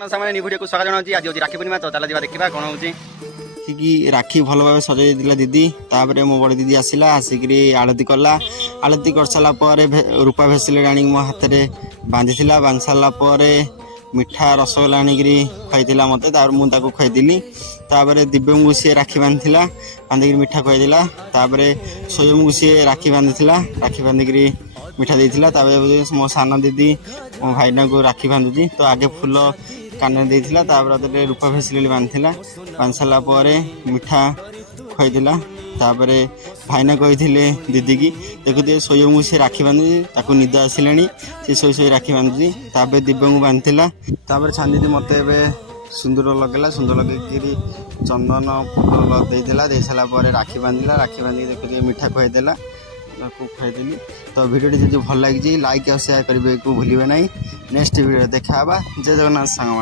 सामने भिडियो को स्वागत जनाऊँ आज हूँ राखी पूर्णिमा तो चला जा देखा कौन हो कि राखी भल भाव सजाई देला दीदी तापर मो बड़ दीदी आसला आसिक आलती कला आलती कर सारा रूपा भेसिले आनी मो हाथ में बांधी बांध सारापर मिठा रसगोला आनिक खुआईला मत मुझे खुआई तापर दिव्यंग को सी राखी बांधला बांधिक मिठा खुआईला तापर स्वयं को सी राखी बांधला राखी बांधिक मिठा देता मो सान दीदी मो भाईना को राखी बांधुची तो आगे फुल कान देता तापर रूपा भेसिले बांधला बांध सारापर मिठा खुआईला तापर भाईना कही दीदी की देखुए स्वयं को सी राखी बांधुची ताकू निद आसला सी शोई शोई राखी बांधुची तापर दिव्यंग बांधला तापर छान दीदी मत सुंदर लगेगा सुंदर लगे चंदन फुल दे सारापर राखी बांधिक देखिए मिठा खुआईदेला खुआईदेली तो भिडियो जी भल लगी लाइक और शेयर करने को भूलें ना नेक्स्ट वीडियो देखा जय जगन्नाथ सांग।